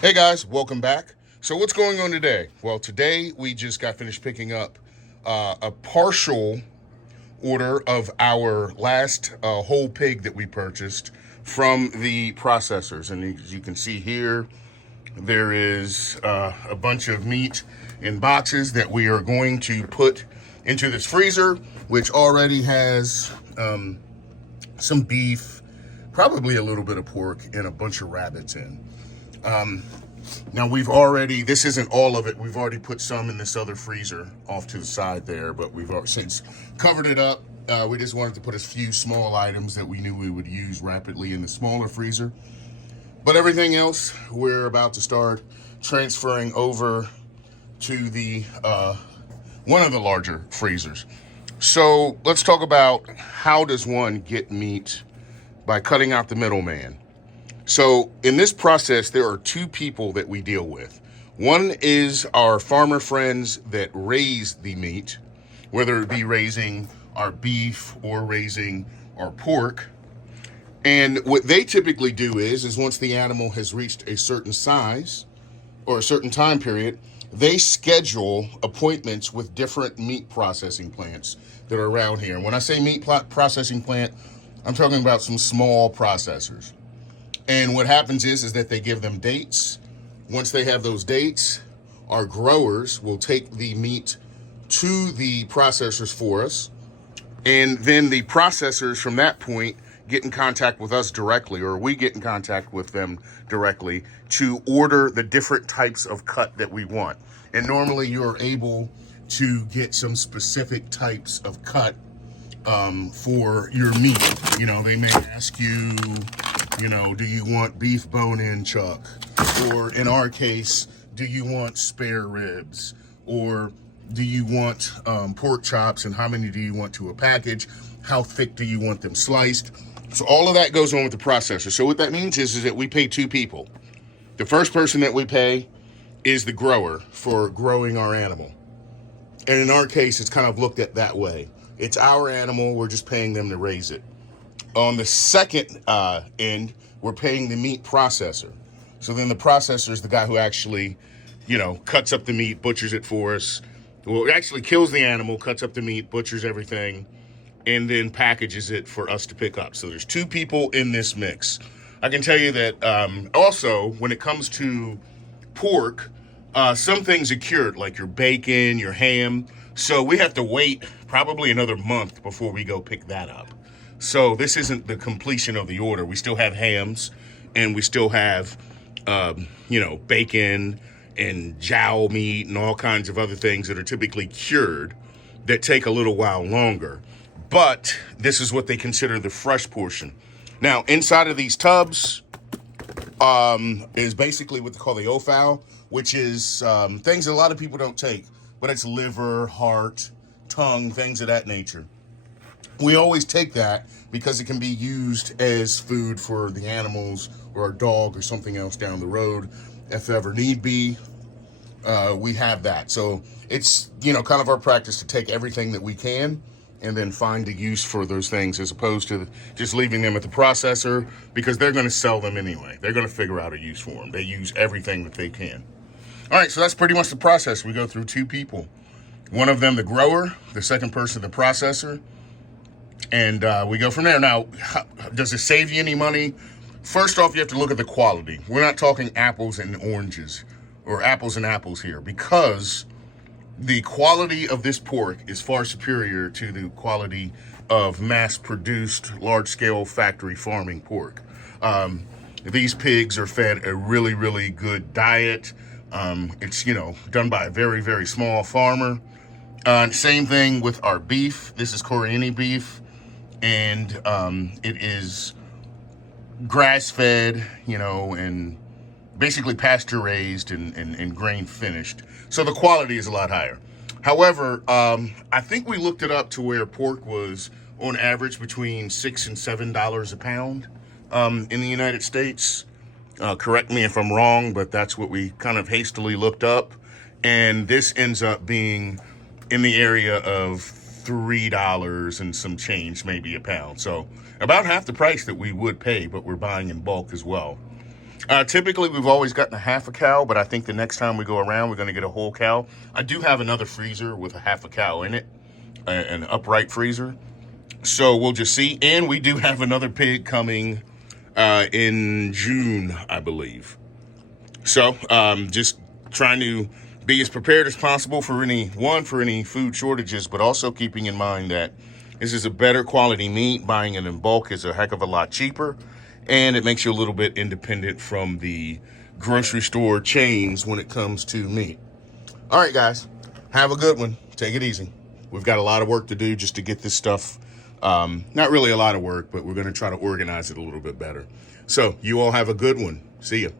Hey guys, welcome back. So what's going on today? Well, today we just got finished picking up a partial order of our last whole pig that we purchased from the processors. And as you can see here, there is a bunch of meat in boxes that we are going to put into this freezer, which already has some beef, probably a little bit of pork, and a bunch of rabbits in. Now this isn't all of it. We've already put some in this other freezer off to the side there, but we've since covered it up. We just wanted to put a few small items that we knew we would use rapidly in the smaller freezer. But everything else, we're about to start transferring over to the one of the larger freezers. So let's talk about how does one get meat by cutting out the middleman. So in this process, there are two people that we deal with. One is our farmer friends that raise the meat, whether it be raising our beef or raising our pork. And what they typically do is once the animal has reached a certain size or a certain time period, they schedule appointments with different meat processing plants that are around here. And when I say meat processing plant, I'm talking about some small processors. And what happens is that they give them dates. Once they have those dates, our growers will take the meat to the processors for us. And then the processors from that point get in contact with us directly, or we get in contact with them directly to order the different types of cut that we want. And normally you're able to get some specific types of cut for your meat. You know, they may ask you, do you want beef bone-in chuck? Or in our case, do you want spare ribs? Or do you want pork chops, and how many do you want to a package? How thick do you want them sliced? So all of that goes on with the processor. So what that means is that we pay two people. The first person that we pay is the grower for growing our animal. And in our case, it's kind of looked at that way. It's our animal, we're just paying them to raise it. On the second end, we're paying the meat processor. So then the processor is the guy who actually, cuts up the meat, butchers it for us. Well, it actually kills the animal, cuts up the meat, butchers everything, and then packages it for us to pick up. So there's two people in this mix. I can tell you that also, when it comes to pork, some things are cured, like your bacon, your ham. So we have to wait probably another month before we go pick that up. So this isn't the completion of the order. We still have hams, and we still have, bacon and jowl meat and all kinds of other things that are typically cured that take a little while longer. But this is what they consider the fresh portion. Now, inside of these tubs is basically what they call the offal, which is things that a lot of people don't take, but it's liver, heart, tongue, things of that nature. We always take that because it can be used as food for the animals or a dog or something else down the road. If ever need be, we have that. So it's, kind of our practice to take everything that we can and then find a use for those things, as opposed to just leaving them at the processor, because they're going to sell them anyway. They're going to figure out a use for them. They use everything that they can. All right, so that's pretty much the process. We go through two people. One of them, the grower, the second person, the processor. And we go from there. Now, does it save you any money? First off, you have to look at the quality. We're not talking apples and oranges or apples and apples here, because the quality of this pork is far superior to the quality of mass-produced, large-scale factory farming pork. These pigs are fed a really, really good diet. It's, done by a very, very small farmer. Same thing with our beef. This is Coriani beef, and it is grass-fed, and basically pasture-raised and grain-finished. So the quality is a lot higher. However, I think we looked it up to where pork was on average between $6 and $7 a pound in the United States. Correct me if I'm wrong, but that's what we kind of hastily looked up. And this ends up being in the area of $3 and some change, maybe a pound. So about half the price that we would pay, but we're buying in bulk as well. Typically, we've always gotten a half a cow, but I think the next time we go around, we're going to get a whole cow. I do have another freezer with a half a cow in it, an upright freezer. So we'll just see. And we do have another pig coming in June, I believe. So just trying to be as prepared as possible for any food shortages, but also keeping in mind that this is a better quality meat. Buying it in bulk is a heck of a lot cheaper, and it makes you a little bit independent from the grocery store chains when it comes to meat. All right, guys, have a good one. Take it easy. We've got a lot of work to do just to get this stuff. Not really a lot of work, but we're going to try to organize it a little bit better. So you all have a good one. See ya.